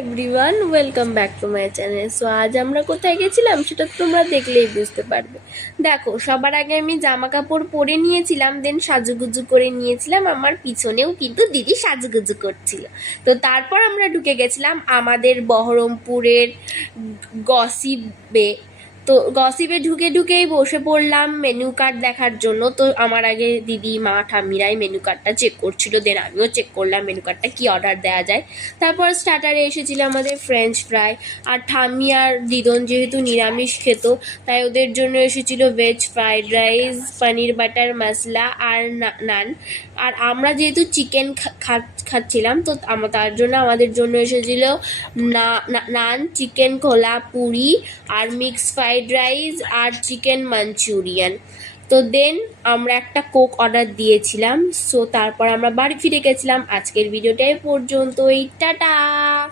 Everyone, welcome back to my channel. So আজ আমরা কোথায় গেছিলাম সেটা তো তোমরা দেখলেই বুঝতে পারবে। দেখো, সবার আগে আমি জামা কাপড় পরে নিয়েছিলাম, দেন সাজুগুজু করে নিয়েছিলাম। আমার পিছনেও কিন্তু দিদি সাজুগুজু করছিল। তো তারপর আমরা ঢুকে গেছিলাম আমাদের বহরমপুরের গসিবে। তো গসিপে ঢুকে ঢুকেই বসে পড়লাম মেনু কার্ড দেখার জন্য। তো আমার আগে দিদি, মা, ঠাম্মিরাই মেনু কার্ডটা চেক করছিল, দেন আমিও চেক করলাম মেনু কার্ডটা কি অর্ডার দেওয়া যায়। তারপর স্টার্টারে এসেছিল আমাদের ফ্রেঞ্চ ফ্রাই, আর ঠাম্মি আর দিদন যেহেতু নিরামিষ খেত তাই ওদের জন্য এসেছিল ভেজ ফ্রাইড রাইস, পনির বাটার মশলা আর নান। আর আমরা যেহেতু চিকেন খাচ্ছিলাম তো তার জন্য আমাদের জন্য এসেছিল নান, চিকেন খোলা পুরি আর মিক্স ফ্রাইড রাইস আর চিকেন মাঞ্চুরিয়ান। তো দেন আমরা একটা কোক অর্ডার দিয়েছিলাম। সো তারপর আমরা বাড়ি ফিরে গেছিলাম। আজকের ভিডিওটা এই পর্যন্তই, টাটা।